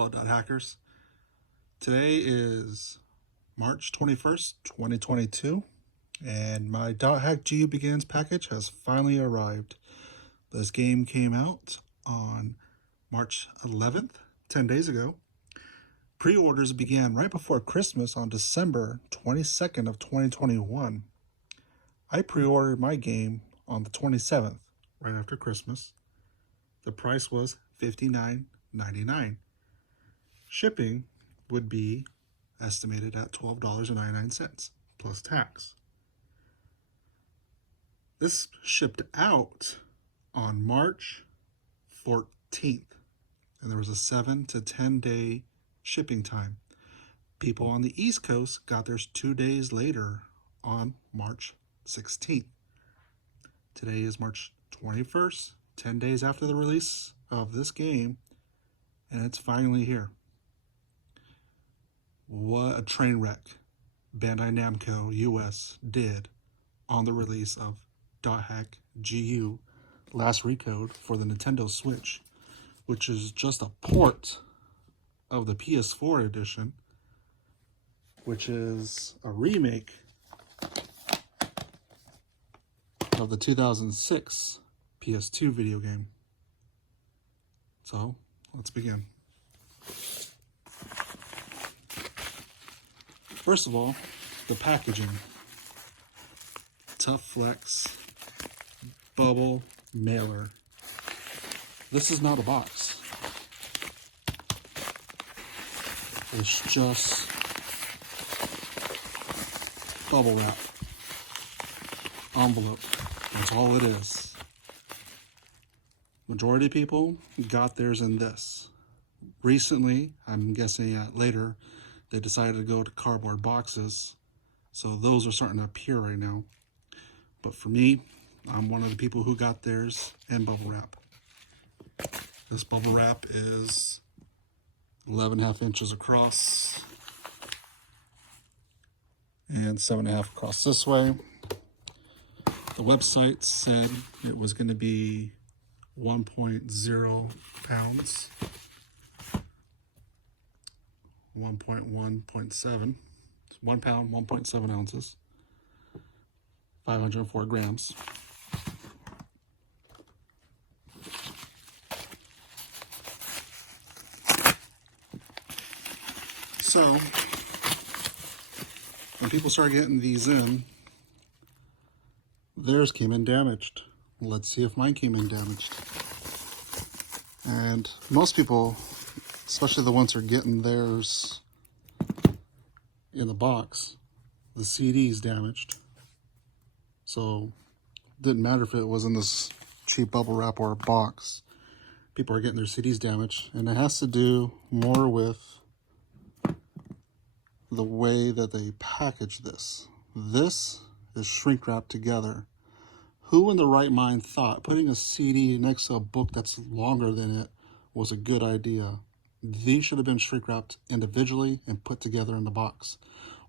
Hello, Dot Hackers. Today is March 21st, 2022, and my Dot Hack GU Begins package has finally arrived. This game came out on March 11th, 10 days ago. Pre-orders began right before Christmas on December 22nd of 2021. I pre-ordered my game on the 27th, right after Christmas. The price was $59.99. Shipping would be estimated at $12.99 plus tax. This shipped out on March 14th, and there was a 7 to 10 day shipping time. People on the East Coast got theirs 2 days later on March 16th. Today is March 21st, 10 days after the release of this game, and it's finally here. What a train wreck Bandai Namco US did on the release of Dothack GU Last Recode for the Nintendo Switch, which is just a port of the PS4 edition, which is a remake of the 2006 PS2 video game. So, let's begin. First of all, the packaging. Tough Flex bubble mailer. This is not a box. It's just bubble wrap. Envelope. That's all it is. Majority of people got theirs in this. Recently, I'm guessing later, they decided to go to cardboard boxes. So those are starting to appear right now. But for me, I'm one of the people who got theirs in bubble wrap. This bubble wrap is 11.5 inches across and 7.5 across this way. The website said it was going to be 1.0 pounds. 1.1.7, 1 pound, 1.7 ounces, 504 grams. So, when people start getting these in, theirs came in damaged. Let's see if mine came in damaged. And most people, especially the ones who are getting theirs in the box, the CD is damaged. So it didn't matter if it was in this cheap bubble wrap or a box. People are getting their CDs damaged, and it has to do more with the way that they package this. This is shrink wrapped together. Who in the right mind thought putting a CD next to a book that's longer than it was a good idea? These should have been shrink wrapped individually and put together in the box.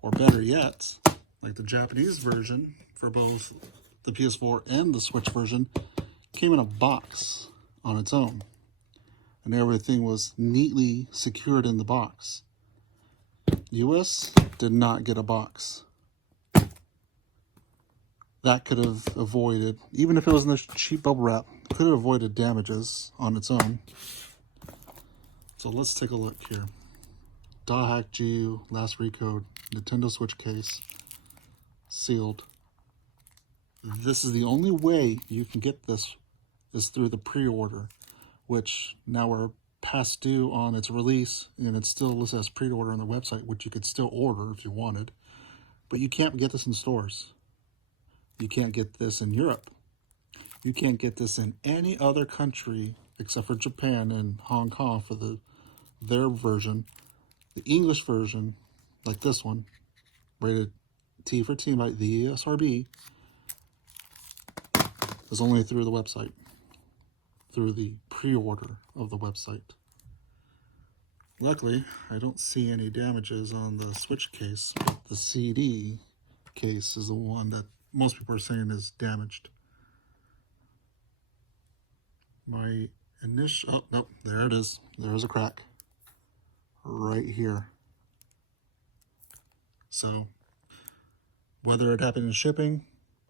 Or better yet, like the Japanese version for both the PS4 and the Switch version, came in a box on its own. And everything was neatly secured in the box. US did not get a box. That could have avoided, even if it was in this cheap bubble wrap, could have avoided damages on its own. So let's take a look here. Dothack GU Last Recode Nintendo Switch case, sealed. This is the only way you can get this is through the pre-order, which now we're past due on its release, and it's still listed as pre-order on the website, which you could still order if you wanted, but you can't get this in stores. You can't get this in Europe. You can't get this in any other country except for Japan and Hong Kong for their version. The English version, like this one, rated T for Teen by the ESRB, is only through the website, through the pre-order of the website. Luckily, I don't see any damages on the Switch case, but the CD case is the one that most people are saying is damaged. My initial, oh, nope, there it is. There's a crack. right here. So whether it happened in shipping,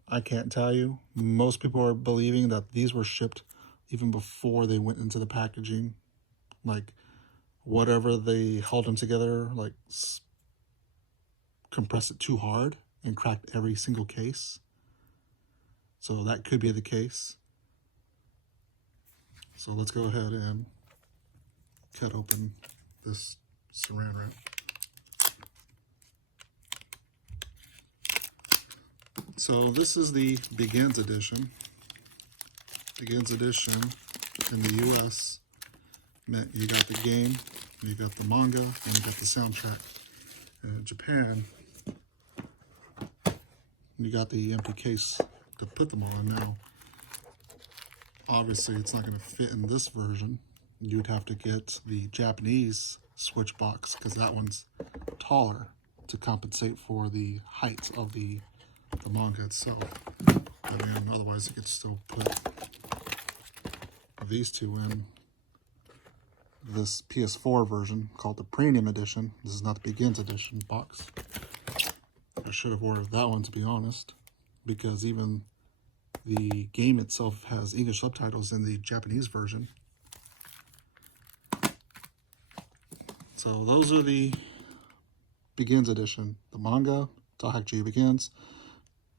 I can't tell you. Most people are believing that these were shipped even before they went into the packaging. Like whatever they held them together, like compressed it too hard and cracked every single case. So that could be the case. So let's go ahead and cut open this saran wrap. So this is the Begins edition. Begins edition in the US meant you got the game, you got the manga, and you got the soundtrack. And in Japan, you got the empty case to put them all in. Now, obviously it's not going to fit in this version. You'd have to get the Japanese Switch box because that one's taller to compensate for the height of the manga itself. I mean, otherwise you could still put these two in this PS4 version called the Premium Edition. This is not the Begins Edition box. I should have ordered that one, to be honest, because even the game itself has English subtitles in the Japanese version. So those are the Begins Edition. The manga, Dothack GU Begins,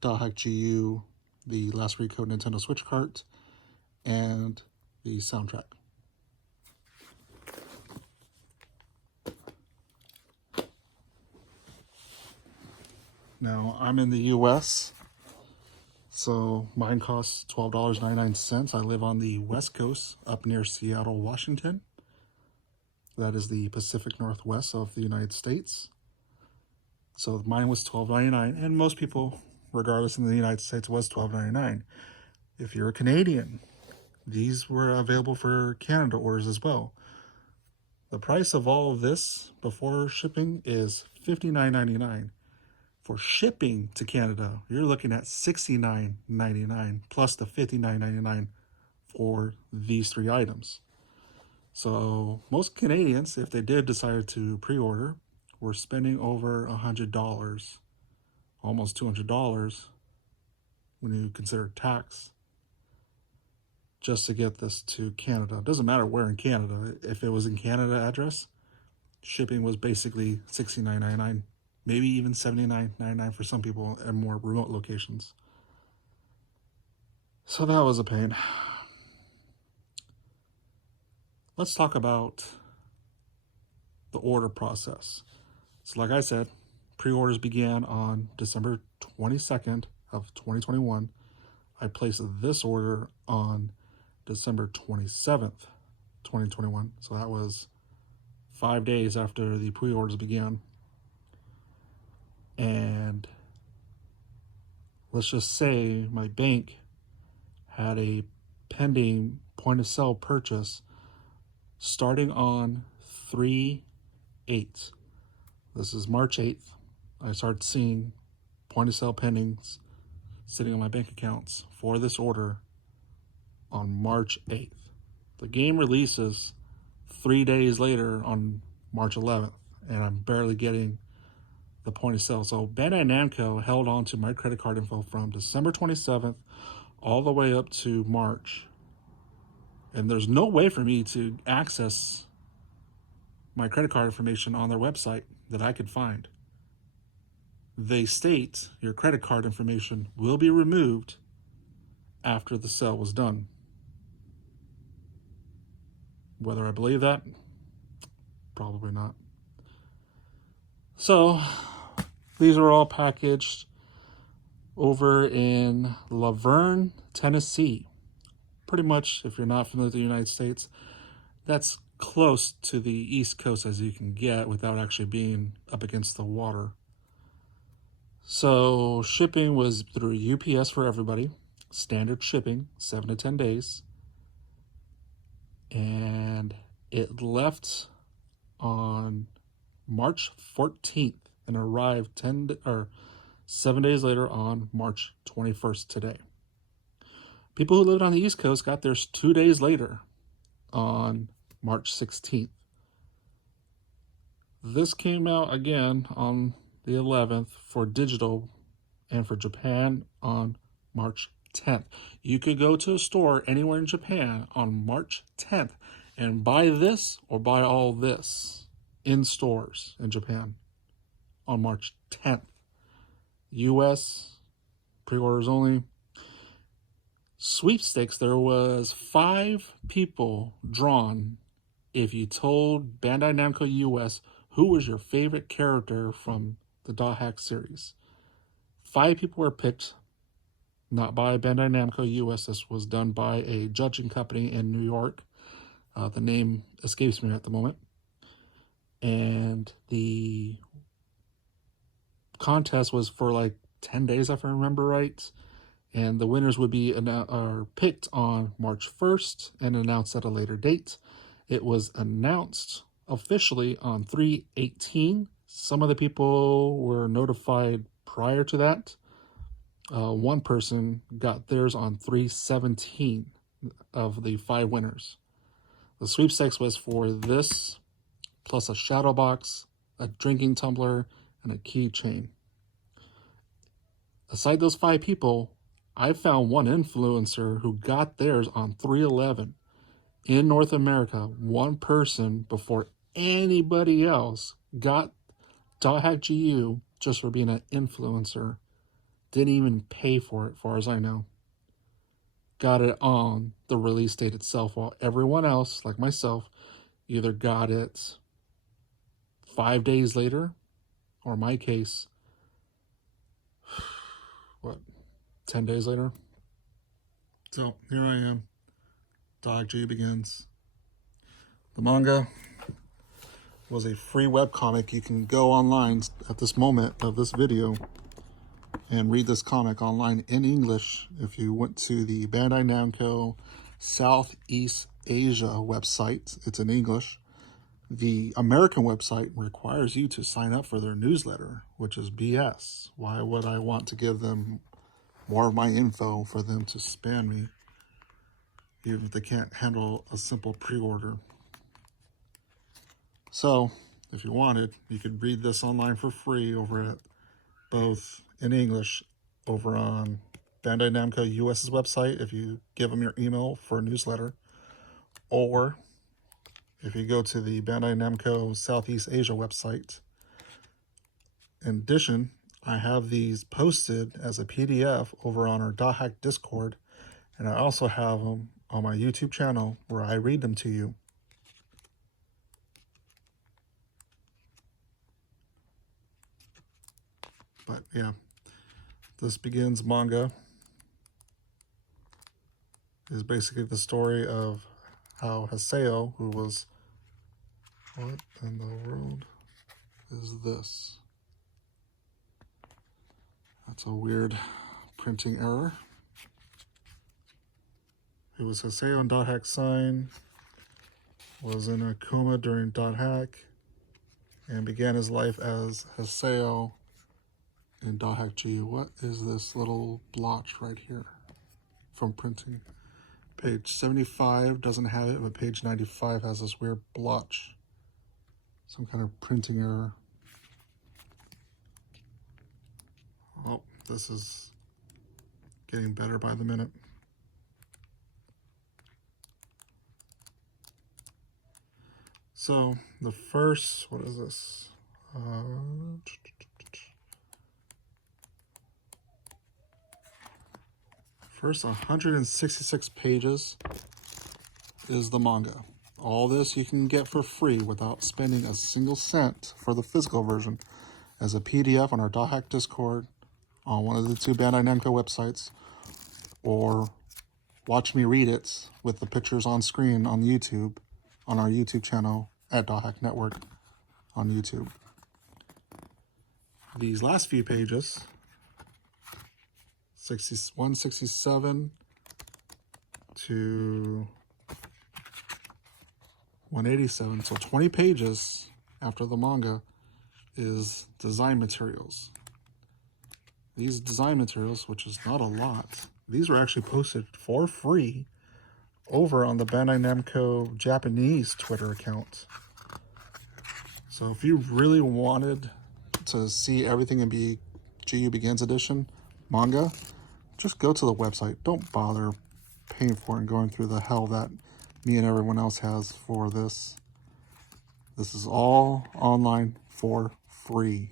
Dothack GU, the Last Recode Nintendo Switch cart, and the soundtrack. Now, I'm in the US, so mine costs $12.99. I live on the West Coast, up near Seattle, Washington. That is the Pacific Northwest of the United States. So mine was $12.99, and most people, regardless in the United States, was $12.99. If you're a Canadian, these were available for Canada orders as well. The price of all of this before shipping is $59.99. For shipping to Canada, you're looking at $69.99 plus the $59.99 for these three items. So most Canadians, if they did decide to pre-order, were spending over $100, almost $200 when you consider tax, just to get this to Canada. It doesn't matter where in Canada. If it was in Canada address, shipping was basically $69.99. Maybe even $79.99 for some people in more remote locations. So that was a pain. Let's talk about the order process. So like I said, pre-orders began on December 22nd of 2021. I placed this order on December 27th, 2021. So that was 5 days after the pre-orders began. And let's just say my bank had a pending point of sale purchase starting on 3/8. This is March 8th. I started seeing point of sale pendings sitting on my bank accounts for this order on March 8th. The game releases 3 days later on March 11th, and I'm barely getting the point of sale. So Bandai Namco held on to my credit card info from December 27th all the way up to March. And there's no way for me to access my credit card information on their website that I could find. They state your credit card information will be removed after the sale was done. Whether I believe that, probably not. So these are all packaged over in Laverne, Tennessee. Pretty much, if you're not familiar with the United States, that's close to the East Coast as you can get without actually being up against the water. So shipping was through UPS for everybody. Standard shipping, 7 to 10 days. And it left on March 14th and arrived 7 days later on March 21st today. People who lived on the East Coast got theirs 2 days later on March 16th. This came out again on the 11th for digital and for Japan on March 10th. You could go to a store anywhere in Japan on March 10th and buy this or buy all this in stores in Japan on March 10th. US, pre-orders only. Sweepstakes, there was 5 people drawn. If you told Bandai Namco US who was your favorite character from the Dothack series, 5 people were picked, not by Bandai Namco US. This was done by a judging company in New York. The name escapes me at the moment. And the contest was for like 10 days, if I remember right. And the winners would be picked on March 1st and announced at a later date. It was announced officially on 3/18. Some of the people were notified prior to that. One person got theirs on 3/17 of the 5 winners. The sweepstakes was for this, plus a shadow box, a drinking tumbler, and a keychain. Aside those 5 people, I found one influencer who got theirs on 3/11 in North America. One person before anybody else got Dothack GU just for being an influencer. Didn't even pay for it, as far as I know. Got it on the release date itself, while everyone else, like myself, either got it 5 days later, or in my case, 10 days later. So here I am. Dothack GU begins. The manga was a free webcomic. You can go online at this moment of this video and read this comic online in English if you went to the Bandai Namco Southeast Asia website. It's in English. The American website requires you to sign up for their newsletter, which is BS. Why would I want to give them more of my info for them to spam me, even if they can't handle a simple pre-order? So, if you wanted, you could read this online for free over at both in English over on Bandai Namco US's website if you give them your email for a newsletter, or if you go to the Bandai Namco Southeast Asia website. In addition, I have these posted as a PDF over on our Dothack Discord, and I also have them on my YouTube channel where I read them to you. But yeah, this begins manga. Is basically the story of how Haseo, who was, what in the world is this? That's a weird printing error. It was Haseo and Dothack sign, was in a coma during Dothack, and began his life as Haseo in Dothack GU. What is this little blotch right here from printing? Page 75 doesn't have it, but page 95 has this weird blotch. Some kind of printing error. Oh, this is getting better by the minute. So the first, what is this? First 166 pages is the manga. All this you can get for free without spending a single cent for the physical version as a PDF on our Dothack Discord, on one of the 2 Bandai Namco websites, or watch me read it with the pictures on screen on YouTube, on our YouTube channel at Dothack Network on YouTube. These last few pages, 167 to 187, so 20 pages after the manga, is design materials. These design materials, which is not a lot, these were actually posted for free over on the Bandai Namco Japanese Twitter account. So if you really wanted to see everything in GU Begins Edition manga, just go to the website. Don't bother paying for it and going through the hell that me and everyone else has for this. This is all online for free.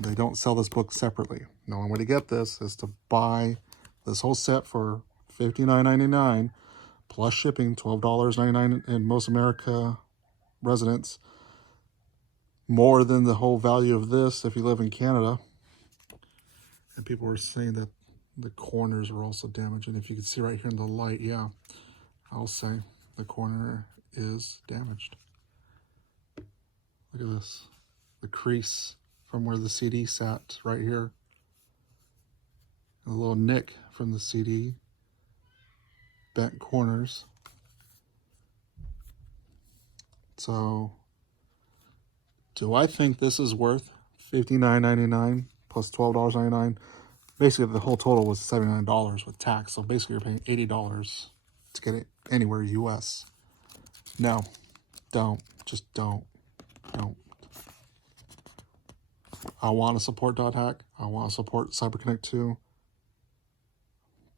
They don't sell this book separately. The only way to get this is to buy this whole set for $59.99 plus shipping, $12.99 in most America residents. More than the whole value of this if you live in Canada. And people were saying that the corners are also damaged. And if you can see right here in the light, yeah, I'll say the corner is damaged. Look at this. The crease from where the CD sat right here. And a little nick from the CD. Bent corners. So, do I think this is worth $59.99 plus $12.99? Basically, the whole total was $79 with tax. So basically, you're paying $80 to get it anywhere US. No, don't. Just don't. Don't. I want to support Dothack. I want to support CyberConnect 2.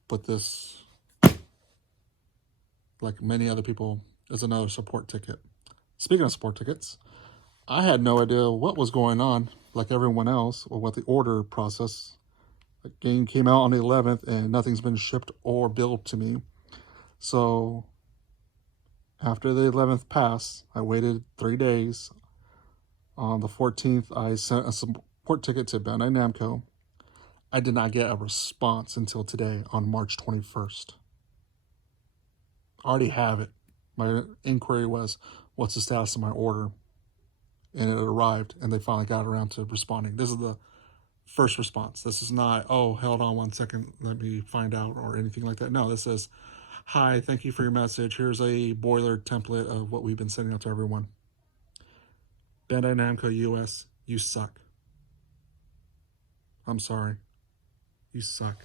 But this, like many other people, is another support ticket. Speaking of support tickets, I had no idea what was going on, like everyone else, or what the order process. The game came out on the 11th, and nothing's been shipped or billed to me. So, after the 11th passed, I waited 3 days. On the 14th, I sent a support ticket to Bandai Namco. I did not get a response until today, on March 21st. I already have it. My inquiry was, what's the status of my order? And it arrived, and they finally got around to responding. This is the first response. This is not, oh, hold on 1 second, let me find out, or anything like that. No, this says, hi, thank you for your message. Here's a boiler template of what we've been sending out to everyone. Bandai Namco US, you suck. I'm sorry. You suck.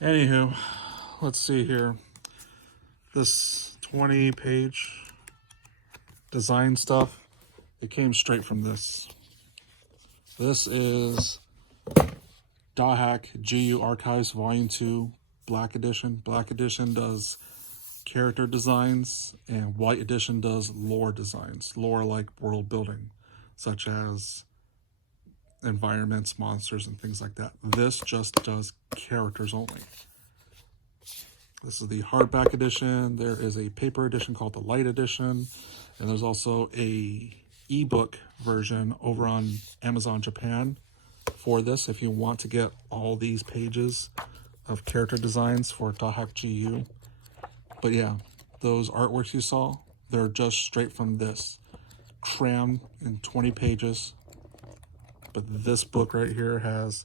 Anywho, let's see here. This 20-page design stuff, it came straight from this. This is Dothack GU Archives Volume 2 Black Edition. Black Edition does character designs, and White Edition does lore designs. Lore like world building, such as environments, monsters, and things like that. This just does characters only. This is the hardback edition. There is a paper edition called the Light Edition, and there's also a ebook version over on Amazon Japan for this if you want to get all these pages of character designs for Dothack GU. But yeah, those artworks you saw, they're just straight from this, crammed in 20 pages. But this book right here has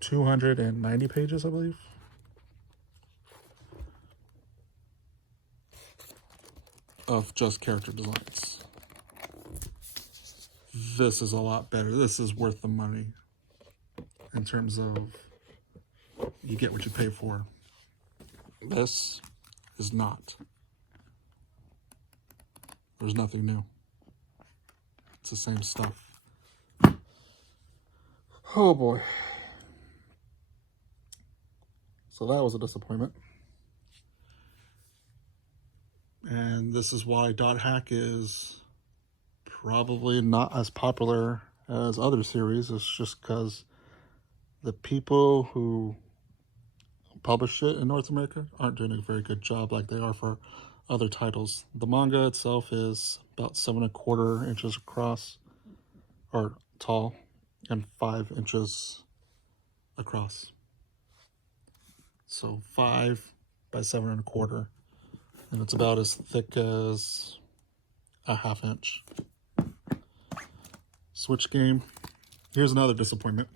290 pages, I believe. Of just character designs. This is a lot better. This is worth the money in terms of you get what you pay for. This is not. There's nothing new. It's the same stuff. Oh boy. So that was a disappointment. And this is why Dothack is probably not as popular as other series. It's just because the people who publish it in North America aren't doing a very good job like they are for other titles. The manga itself is about 7¼ inches across, or tall, and 5 inches across. So 5 by 7¼ and it's about as thick as a ½ inch. Switch game. Here's another disappointment.